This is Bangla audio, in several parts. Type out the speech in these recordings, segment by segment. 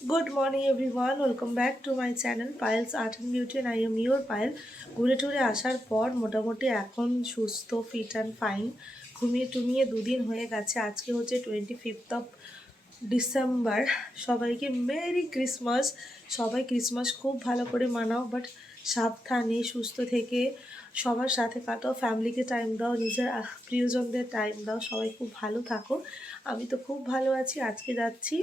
Good morning everyone, welcome back to my channel Piles Art and Beauty and I am your Pile. ঘুরে টুরে আসার পর মোটামুটি এখন সুস্থ ফিট অ্যান্ড ফাইন ঘুমিয়ে টুমিয়ে দুদিন হয়ে গেছে। আজকে হচ্ছে টোয়েন্টি ফিফথ অফ ডিসেম্বর সবাইকে মেরি ক্রিসমাস সবাই ক্রিসমাস খুব ভালো করে মানাও বাট সাবধানে সুস্থ থেকে সবার সাথে কাটাও। ফ্যামিলিকে টাইম দাও নিজের প্রিয়জনদের টাইম দাও। সবাই খুব ভালো থাকো। আমি তো খুব ভালো আছি। আজকে যাচ্ছি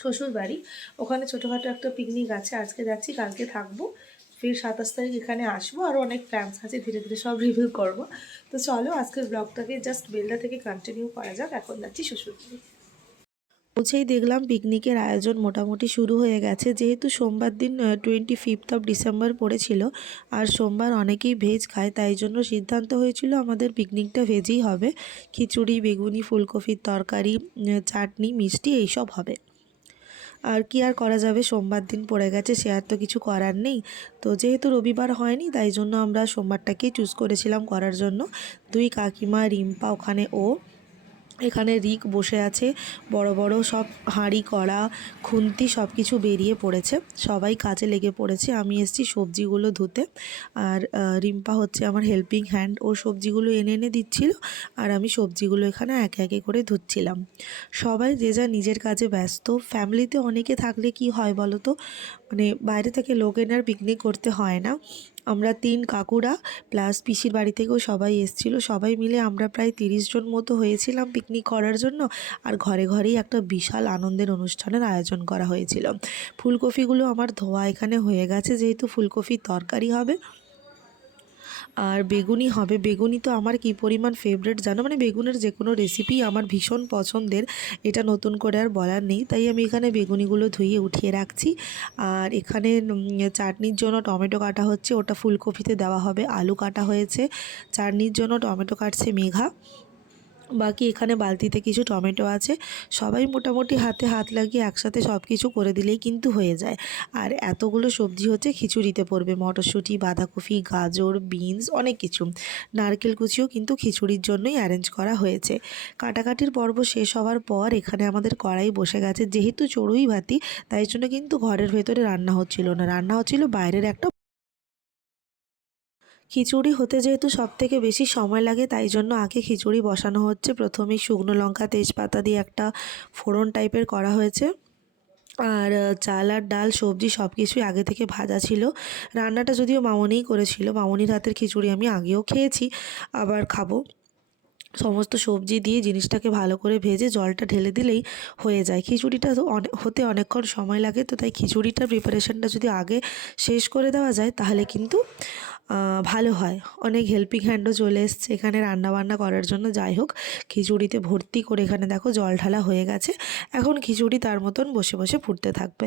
শ্বশুর বাড়ি ওখানে ছোটোখাটো একটা পিকনিক আছে, আজকে যাচ্ছি, কালকে থাকব। ফির সাতাশ তারিখ এখানে আসব আরও অনেক প্ল্যান্স আছে, ধীরে ধীরে সব রিভিউ করব। তো চলো, আজকের ব্লগটাকে জাস্ট বেলদা থেকে কন্টিনিউ করা যাক, এখন যাচ্ছি শ্বশুর বাড়ি পৌঁছেই দেখলাম পিকনিকের আয়োজন মোটামুটি শুরু হয়ে গেছে। যেহেতু সোমবার দিন টোয়েন্টি ফিফথ অফ ডিসেম্বর পড়েছিল, আর সোমবার অনেকেই ভেজ খায়, তাই জন্য সিদ্ধান্ত হয়েছিল আমাদের পিকনিকটা ভেজেই হবে। খিচুড়ি, বেগুনি, ফুলকপির তরকারি চাটনি, মিষ্টি, এইসব হবে। আর কি আর করা যাবে? সোমবার দিন পড়ে গেছে, সে আর তো কিছু করার নেই। তো যেহেতু রবিবার হয়নি, তাই জন্য আমরা সোমবারটাকেই চুজ করেছিলাম করার জন্য। দুই কাকিমা, রিম্পা, ওখানে ও। এখানে রিক বসে আছে। বড় বড় সব হাঁড়ি, কড়া, খুন্তি সব কিছু বেরিয়ে পড়েছে। সবাই কাজে লেগে পড়েছে। আমি এসেছি সবজিগুলো ধুতে। আর রিম্পা হচ্ছে আমার হেল্পিং হ্যান্ড ও সবজিগুলো এনে এনে দিচ্ছিল আর আমি সবজিগুলো এখানে একে একে করে ধুচ্ছিলাম। সবাই যে যা নিজের কাজে ব্যস্ত। ফ্যামিলিতে অনেকে থাকলে কি হয় বলো তো মানে বাইরে থেকে লোক এনে আর পিকনিক করতে হয় না। আমরা তিন কাকুরা প্লাস পিসির বাড়ি থেকেও সবাই এসছিল। সবাই মিলে আমরা প্রায় তিরিশ জন মতো হয়েছিলাম পিকনিক করার জন্য। আর ঘরে ঘরেই একটা বিশাল আনন্দের অনুষ্ঠানের আয়োজন করা হয়েছিল। ফুলকপিগুলো আমার ধোয়া এখানে হয়ে গেছে, যেহেতু ফুলকপির তরকারি হবে। আর বেগুনি হবে। বেগুনি তো আমার কি পরিমাণ ফেভারিট জানো? মানে বেগুনের যে কোনো রেসিপি আমার ভীষণ পছন্দের। এটা নতুন করে আর বলার নেই। তাই আমি এখানে বেগুনিগুলো ধুয়ে উঠিয়ে রাখছি। আর এখানে চাটনির জন্য টমেটো কাটা হচ্ছে। ওটা ফুলকপিতে দেওয়া হবে। আলু কাটা হয়েছে। চাটনির জন্য টমেটো কাটছে মেঘা। বাকি এখানে বালতিতে কিছু টমেটো আছে। সবাই মোটামুটি হাতে হাত লাগিয়ে একসাথে সব কিছু করে দিলেই কিন্তু হয়ে যায়। আর এতগুলো সবজি হচ্ছে খিচুড়িতে পড়বে। মটরশুঁটি, বাঁধাকপি, গাজর, বিনস, অনেক কিছু। নারকেল কুচিও কিন্তু খিচুড়ির জন্যই অ্যারেঞ্জ করা হয়েছে। কাটাকাটির পর্ব শেষ হওয়ার পর এখানে আমাদের কড়াই বসে গেছে। যেহেতু চড়ুই ভাতি তাই জন্য কিন্তু ঘরের ভেতরে রান্না হচ্ছিল না। রান্না হচ্ছিল বাইরের একটা খিচুড়ি হতে যেহেতু সব থেকে বেশি সময় লাগে, তাই জন্য আগে খিচুড়ি বসানো হচ্ছে। প্রথমেই শুকনো লঙ্কা, তেজপাতা দিয়ে একটা ফোড়ন টাইপের করা হয়েছে। আর চাল আর ডাল, সবজি সব কিছুই আগে থেকে ভাজা ছিল। রান্নাটা যদিও মামনিই করেছিল, মামনির হাতের খিচুড়ি আমি আগেও খেয়েছি, আবার খাব। সমস্ত সবজি দিয়ে জিনিসটাকে ভালো করে ভেজে জলটা ঢেলে দিলেই হয়ে যায়। খিচুড়িটা তো হতে অনেকক্ষণ সময় লাগে, তো তাই খিচুড়িটার প্রিপারেশনটা যদি আগে শেষ করে দেওয়া যায়, তাহলে কিন্তু ভালো হয়। অনেক হেল্পিং হ্যান্ডও চলে এসছে এখানে রান্নাবান্না করার জন্য। যাই হোক, খিচুড়িতে ভর্তি করে এখানে দেখো জল ঢালা হয়ে গেছে। এখন খিচুড়ি তার মতন বসে বসে ফুটতে থাকবে।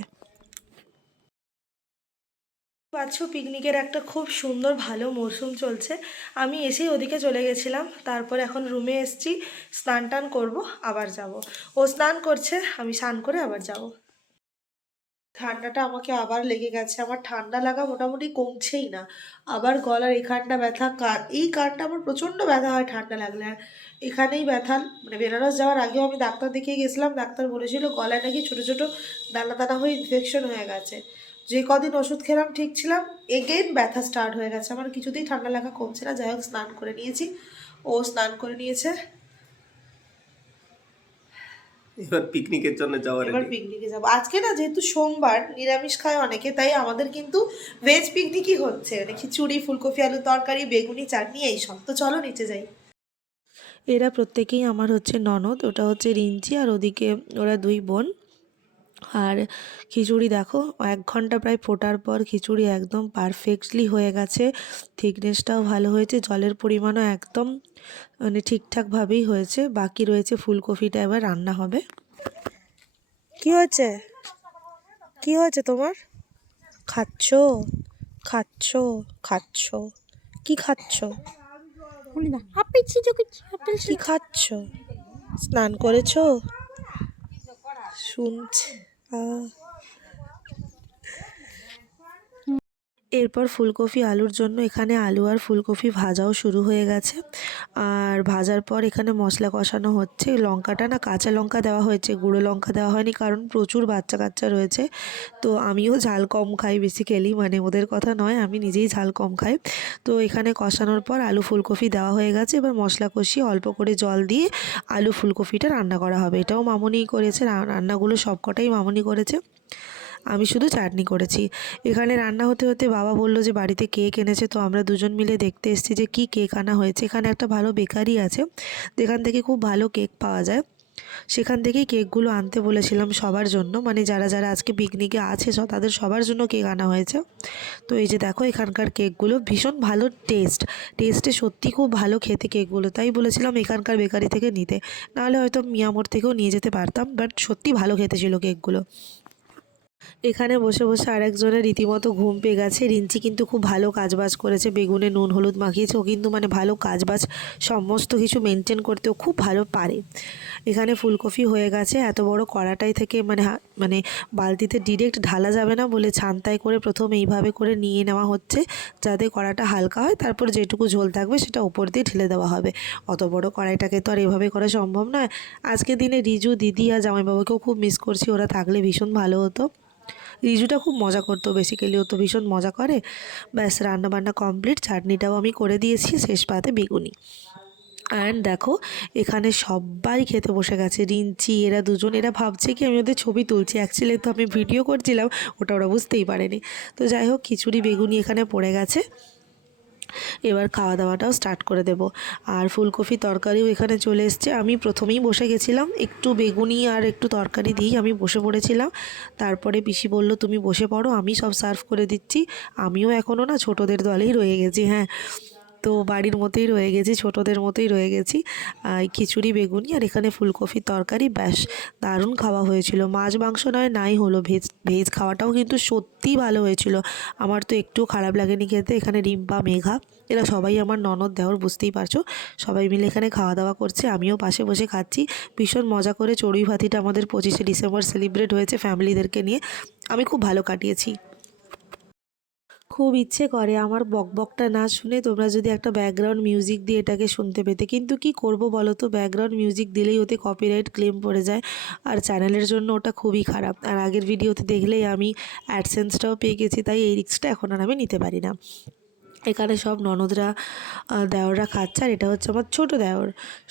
পাচ্ছ পিকনিকের একটা খুব সুন্দর, ভালো মরশুম চলছে। আমি এসেই ওদিকে চলে গেছিলাম, তারপর এখন রুমে এসেছি, স্নান টান করব, আবার যাব। ও স্নান করছে, আমি স্নান করে আবার যাব। ঠান্ডাটা আমাকে আবার লেগে গেছে, আমার ঠান্ডা লাগা মোটামুটি কমছেই না। আবার গলার এখানটা ব্যথা, কান এই কানটা আমার প্রচণ্ড ব্যথা হয় ঠান্ডা লাগলে। আর এখানেই ব্যথা মানে বেনারস যাওয়ার আগেও আমি ডাক্তার দেখিয়ে গেছিলাম, ডাক্তার বলেছিল গলায় নাকি ছোটো ছোটো দানা দানা হয়ে ইনফেকশন হয়ে গেছে। যে কদিন ওষুধ খেলাম ঠিক ছিলাম। এগেন ব্যথা স্টার্ট হয়ে গেছে। আমার কিছুতেই ঠান্ডা লাগা কমছে না। যাই হোক স্নান করে নিয়েছি। ও স্নান করে নিয়েছে। এবার পিকনিকের জন্য যাওয়ার এবার পিকনিকে যাব। আজকে না যেহেতু সোমবার নিরামিষ খায় অনেকে তাই আমাদের কিন্তু ভেজ পিকনিকই হচ্ছে। মানে খিচুড়ি ফুলকপি আলু তরকারি বেগুনি চাটনি এইসব তো চলো নিচে যাই। এরা প্রত্যেকেই আমার হচ্ছে ননদ ওটা হচ্ছে রিঞ্চি আর ওদিকে ওরা দুই বোন। আর খিচুড়ি দেখো, এক ঘণ্টা প্রায় ফোটার পর খিচুড়ি একদম পারফেক্টলি হয়ে গেছে। থিকনেসটাও ভালো হয়েছে, জলের পরিমাণও একদম মানে ঠিকঠাকভাবেই হয়েছে। বাকি রয়েছে ফুলকপিটা এবার রান্না হবে। কি হয়েছে? কি হয়েছে তোমার? খাচ্ছ? খাচ্ছ? খাচ্ছ? কি খাচ্ছ? কি খাচ্ছ? স্নান করেছ? শুনছে। 啊。এরপর ফুলকপি, আলুর জন্য এখানে আলু আর ফুলকপি ভাজাও শুরু হয়ে গেছে। আর ভাজার পর এখানে মশলা কষানো হচ্ছে। লঙ্কাটা না কাঁচা লঙ্কা দেওয়া হয়েছে, গুঁড়ো লঙ্কা দেওয়া হয়নি কারণ প্রচুর বাচ্চা কাচ্চা রয়েছে। তো আমিও ঝাল কম খাই বেসিক্যালি মানে ওদের কথা নয়, আমি নিজেই ঝাল কম খাই। তো এখানে কষানোর পর আলু ফুলকপি দেওয়া হয়ে গেছে। এবার মশলা কষিয়ে অল্প করে জল দিয়ে আলু ফুলকপিটা রান্না করা হবে। এটাও মামুনিই করেছে রান্নাগুলো সবকটাই মামুনি করেছে। আমি শুধু চাটনি করেছি। এখানে রান্না হতে হতে বাবা বলল যে, বাড়িতে কেক এনেছে তো আমরা দুজন মিলে দেখতে এসেছি যে কী কেক আনা হয়েছে। এখানে একটা ভালো বেকারি আছে, যেখান থেকে খুব ভালো কেক পাওয়া যায়। সেখান থেকেই কেকগুলো আনতে বলেছিলাম সবার জন্য। মানে যারা যারা আজকে পিকনিকে আছে তাদের সবার জন্য কেক আনা হয়েছে। তো এই যে দেখো, এখানকার কেকগুলো ভীষণ ভালো টেস্ট টেস্টে সত্যি খুব ভালো খেতে কেকগুলো। তাই বলেছিলাম এখানকার বেকারি থেকে নিতে। নাহলে হয়তো মিয়ামোর থেকেও নিয়ে যেতে পারতাম বাট সত্যি ভালো খেতে ছিল কেকগুলো। এখানে বসে বসে আরেকজনের রীতিমতো ঘুম পেয়ে গেছে। রিঞ্চি কিন্তু খুব ভালো কাজবাজ করেছে। বেগুনে নুন, হলুদ মাখিয়েছে। ও কিন্তু মানে ভালো কাজবাজ, সমস্ত কিছু মেনটেন করতেও খুব ভালো পারে। এখানে ফুলকপি হয়ে গেছে। এত বড় কড়াটাই থেকে মানে মানে বালতিতে ডিরেক্ট ঢালা যাবে না বলে ছান্তায় করে প্রথম এইভাবে করে নিয়ে নেওয়া হচ্ছে। যাতে কড়াটা হালকা হয়। তারপর যেটুকু ঝোল থাকবে সেটা উপর দিয়ে ঢেলে দেওয়া হবে। অত বড় কড়াইটাকে তো আর এভাবে করা সম্ভব নয়। আজকের দিনে রিজু, দিদি আর জামাইবাবুকেও খুব মিস করছি। ওরা থাকলে ভীষণ ভালো হতো। রিজুটা খুব মজা করতো বেসিক্যালি ও তো ভীষণ মজা করে। ব্যাস, রান্নাবান্না কমপ্লিট চাটনিটাও আমি করে দিয়েছি, শেষ পাতে বেগুনি। অ্যান্ড দেখো, এখানে সবাই খেতে বসে গেছে, রিঞ্চি, এরা দুজন, এরা ভাবছে কি আমি ওদের ছবি তুলছি। অ্যাকচুয়ালি তো আমি ভিডিও করছিলাম, ওটা ওরা বুঝতেই পারেনি। তো যাই হোক, খিচুড়ি, বেগুনি এখানে পড়ে গেছে। এবার খাওয়া দাওয়াটাও স্টার্ট করে দেব। আর ফুলকপি তরকারিও এখানে চলে এসছে। আমি প্রথমেই বসে গেছিলাম, একটু বেগুনি আর একটু তরকারি দিয়েই আমি বসে পড়েছিলাম। তারপরে পিসি বলল, তুমি বসে পড়ো, আমি সব সার্ভ করে দিচ্ছি। আমিও এখনও না ছোটোদের দলেই রয়ে গেছি হ্যাঁ। তো বাড়ির মতোই রয়ে গেছি, ছোটোদের মতোই রয়ে গেছি। খিচুড়ি, বেগুনি আর এখানে ফুলকপির তরকারি, ব্যাস, দারুণ খাওয়া হয়েছিল। মাছ, মাংস নয়, নাই হলো। ভেজ ভেজ খাওয়াটাও কিন্তু সত্যিই ভালো হয়েছিল। আমার তো একটু খারাপ লাগেনি খেতে। এখানে রিম্পা, মেঘা, এরা সবাই আমার ননদ, দেওর, বুঝতেই পারছ। সবাই মিলে এখানে খাওয়া দাওয়া করছে। আমিও পাশে বসে খাচ্ছি। ভীষণ মজা করে চড়ুই ভাতিটা আমাদের পঁচিশে ডিসেম্বর সেলিব্রেট হয়েছে ফ্যামিলিদেরকে নিয়ে। আমি খুব ভালো কাটিয়েছি। খুব ইচ্ছে করে আমার বকবকটা না শুনে তোমরা যদি একটা ব্যাকগ্রাউন্ড মিউজিক দিয়ে এটাকে শুনতে পেতে। কিন্তু কি করব বলো তো? ব্যাকগ্রাউন্ড মিউজিক দিলেই ওতে কপিরাইট ক্লেম পড়ে যায় আর চ্যানেলের জন্য ওটা খুবই খারাপ। আর আগের ভিডিওতে দেখলেই আমি অ্যাডসেন্সটাও পেয়ে গেছি, তাই এই রিক্সটা এখন আর আমি নিতে পারি না। এখানে সব ননদরা দেওররা খাচ্ছে আর এটা হচ্ছে আমার ছোট দেওর।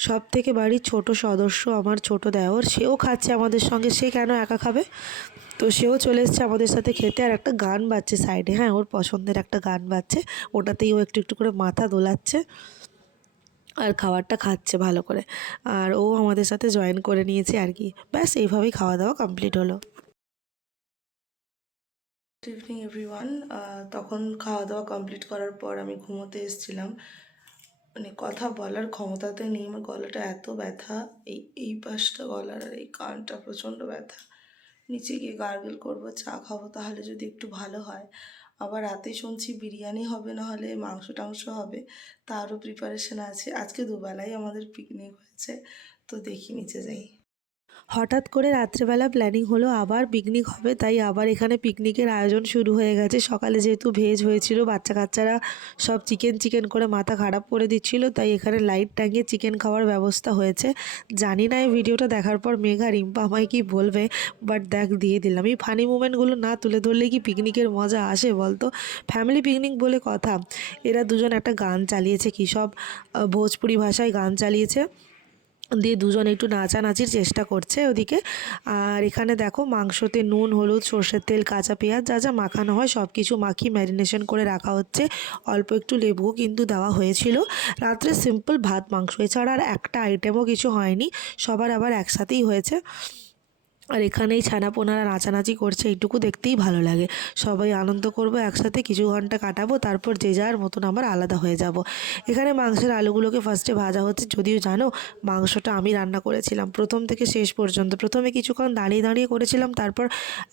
সব থেকে বাড়ির ছোট সদস্য আমার ছোট দেওর, সেও খাচ্ছে আমাদের সঙ্গে, সে কেন একা খাবে? তো সেও চলে এসছে আমাদের সাথে খেতে আর একটা গান বাজছে সাইডে। হ্যাঁ ওর পছন্দের একটা গান বাজছে। ওটাতেই ও একটু একটু করে মাথা দোলাচ্ছে আর খাবারটা খাচ্ছে ভালো করে। আর ও আমাদের সাথে জয়েন করে নিয়েছে আর কি। ব্যাস, এইভাবেই খাওয়া দাওয়া কমপ্লিট হলো। গুড ইভিনিং এভরিওয়ান তখন খাওয়া দাওয়া কমপ্লিট করার পর আমি ঘুমোতে এসেছিলাম। মানে কথা বলার ক্ষমতাতে নেই। আমার গলাটা এত ব্যথা, এই এই পাশটা গলার আর এই কানটা প্রচণ্ড ব্যথা। নিচে গিয়ে গার্গেল করব, চা খাব তাহলে যদি একটু ভালো হয়। আবার রাতে শুনছি বিরিয়ানি হবে না হলে মাংস টাংস হবে, তারও প্রিপারেশন আছে। আজকে দুবেলাই আমাদের পিকনিক হয়েছে, তো দেখি নিচে যাই। হঠাৎ করে রাত্রেবেলা প্ল্যানিং হলো আবার পিকনিক হবে, তাই আবার এখানে পিকনিকের আয়োজন শুরু হয়ে গেছে। সকালে যেহেতু ভেজ হয়েছিল বাচ্চা কাচ্চারা সব চিকেন চিকেন করে মাথা খারাপ করে দিচ্ছিল, তাই এখানে লাইট টাঙিয়ে চিকেন খাওয়ার ব্যবস্থা হয়েছে। জানি না এই ভিডিওটা দেখার পর মেঘা রিম্পা আমায় কি বলবে বাট দেখ দিয়ে দিলাম। এই ফানি মুমেন্টগুলো না তুলে ধরলে কি পিকনিকের মজা আসে বলতো? ফ্যামিলি পিকনিক বলে কথা। এরা দুজন একটা গান চালিয়েছে, কী সব ভোজপুরি ভাষায় গান চালিয়েছে। দিয়ে দুজন একটু নাচানাচির চেষ্টা করছে ওদিকে। আর এখানে দেখো মাংসতে নুন, হলুদ, সর্ষের তেল, কাঁচা পেঁয়াজ, যা যা মাখানো হয় সব কিছু মাখিয়ে ম্যারিনেশন করে রাখা হচ্ছে। অল্প একটু লেবুও কিন্তু দেওয়া হয়েছিল। রাত্রে সিম্পল ভাত, মাংস। এছাড়া আর একটা আইটেমও কিছু হয়নি। সবার আবার একসাথেই হয়েছে। আর এখানেই ছানা পোনারা নাচানাচি করছে, এইটুকু দেখতেই ভালো লাগে। সবাই আনন্দ করব, একসাথে কিছু ঘণ্টা কাটাবো, তারপর যে যার মতন আমার আলাদা হয়ে যাব। এখানে মাংসের আলুগুলোকে ফার্স্টে ভাজা হচ্ছে, যদিও জানো মাংসটা আমি রান্না করেছিলাম। প্রথম থেকে শেষ পর্যন্ত, প্রথমে কিছুক্ষণ দাঁড়িয়ে দাঁড়িয়ে করেছিলাম, তারপর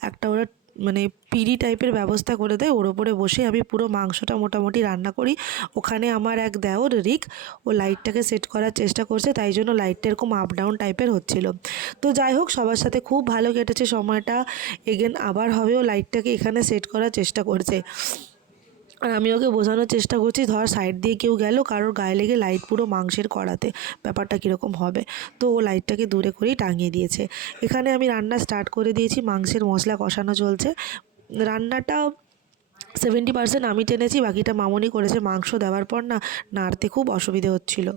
একটা ওরা মানে পিড়ি টাইপের ব্যবস্থা করে দেয়। ওর ওপরে বসে আমি পুরো মাংসটা মোটামুটি রান্না করি। ওখানে আমার এক দেওর রিক, ও লাইটটাকে সেট করার চেষ্টা করছে, তাই জন্য লাইটটা এরকম আপ ডাউন টাইপের হচ্ছিল। তো যাই হোক, সবার সাথে খুব ভালো কেটেছে সময়টা। এগেন আবার হবেও লাইটটাকে এখানে সেট করার চেষ্টা করছে। আর আমি ওকে বোঝানোর চেষ্টা করছি, ধর সাইড দিয়ে কেউ গেল, কারোর গায়ে লেগে লাইট পুরো মাংসের কড়াতে। ব্যাপারটা কীরকম হবে? তো ও লাইটটাকে দূরে করেই টাঙিয়ে দিয়েছে। এখানে আমি রান্না স্টার্ট করে দিয়েছি, মাংসের মশলা কষানো চলছে। রান্নাটা সেভেন্টি পার্সেন্ট আমি টেনেছি, বাকিটা মামনি করেছে। মাংস দেওয়ার পর না নাড়তে খুব অসুবিধে হচ্ছিল।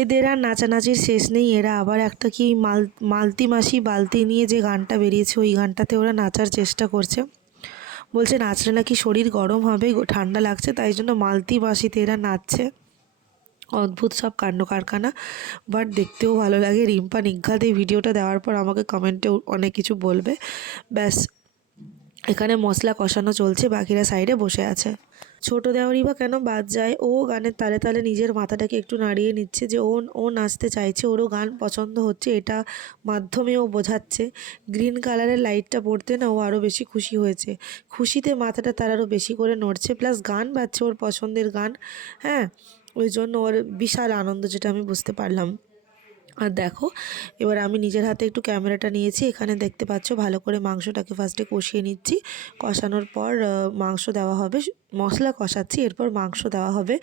এদের আর নাচানাচির শেষ নেই, এরা আবার একটা কি মাল মালতি মাসি বালতি নিয়ে যে গানটা বেরিয়েছে, ওই গানটাতে ওরা নাচার চেষ্টা করছে। বলছে, নাচলে নাকি শরীর গরম হবে ঠান্ডা লাগছে, তাই জন্য মালতি বাসিতে এরা নাচছে। অদ্ভুত সব কাণ্ড কারখানা বাট দেখতেও ভালো লাগে। রিম্পা নিঘাত এই ভিডিওটা দেওয়ার পর আমাকে কমেন্টে অনেক কিছু বলবে। ব্যাস, এখানে মশলা কষানো চলছে, বাকিরা সাইডে বসে আছে। ছোট দেওয়ারই বা কেন বাদ যায়? ও গানের তালে তালে নিজের মাথাটাকে একটু নাড়িয়ে নিচ্ছে যে ও ও নাচতে চাইছে, ওরও গান পছন্দ হচ্ছে, এটা মাধ্যমে ও বোঝাচ্ছে। গ্রিন কালারের লাইটটা পড়তে না ও আরও বেশি খুশি হয়েছে। খুশিতে মাথাটা তার আরও বেশি করে নড়ছে, প্লাস গান বাজছে ওর পছন্দের গান হ্যাঁ? ওই জন্য ওর বিশাল আনন্দ, যেটা আমি বুঝতে পারলাম। আর দেখো, এবার আমি নিজের হাতে একটু ক্যামেরাটা নিয়েছি। এখানে দেখতে পাচ্ছ ভালো করে মাংসটাকে ফার্স্টে কষিয়ে নিচ্ছি। কষানোর পর মাংস দেওয়া হবে। মশলা কষাচ্ছি, এরপর মাংস দেওয়া হবে।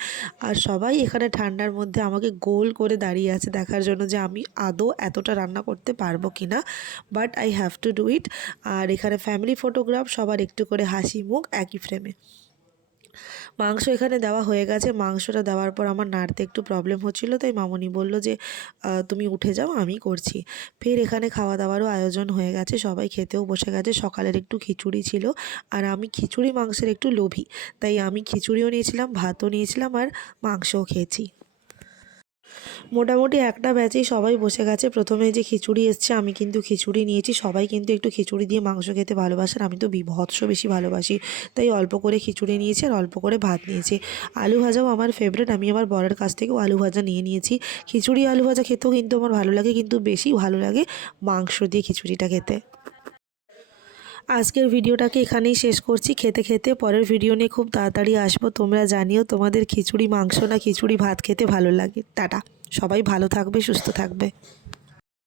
আর সবাই এখানে ঠান্ডার মধ্যে আমাকে গোল করে দাঁড়িয়ে আছে দেখার জন্য যে আমি আদৌ এতটা রান্না করতে পারব কি না but I have to do it আর এখানে ফ্যামিলি ফটোগ্রাফ সবার একটু করে হাসি মুখ একই ফ্রেমে মাংস এখানে দেওয়া হয়ে গেছে। মাংসটা দেওয়ার পর আমার নাড়তে একটু প্রবলেম হচ্ছিল, তাই মামনি বলল যে তুমি উঠে যাও, আমি করছি। ফের এখানে খাওয়া দাওয়ারও আয়োজন হয়ে গেছে, সবাই খেতেও বসে গেছে। সকালের একটু খিচুড়ি ছিল, আর আমি খিচুড়ি মাংসের একটু লোভী, তাই আমি খিচুড়িও নিয়েছিলাম, ভাতও নিয়েছিলাম, আর মাংসও খেয়েছি। মোটামুটি একটা ব্যাচেই সবাই বসে গেছে। প্রথমে যে খিচুড়ি এসছে, আমি কিন্তু খিচুড়ি নিয়েছি। সবাই কিন্তু একটু খিচুড়ি দিয়ে মাংস খেতে ভালোবাসেন। আমি তো বিভৎস বেশি ভালোবাসি। তাই অল্প করে খিচুড়ি নিয়েছি আর অল্প করে ভাত নিয়েছি। আলু ভাজাও আমার ফেভারিট আমি আমার বরের কাছ থেকেও আলু ভাজা নিয়ে নিয়েছি। খিচুড়ি আলু ভাজা খেতেও কিন্তু আমার ভালো লাগে, কিন্তু বেশি ভালো লাগে মাংস দিয়ে খিচুড়িটা খেতে। আজকের ভিডিওটাকে এখানেই শেষ করছি। খেতে খেতে পরের ভিডিও নিয়ে খুব তাড়াতাড়ি আসব। তোমরা জানিও তোমাদের খিচুড়ি মাংস না খিচুড়ি ভাত খেতে ভালো লাগে। টাটা। সবাই ভালো থাকবে, সুস্থ থাকবে।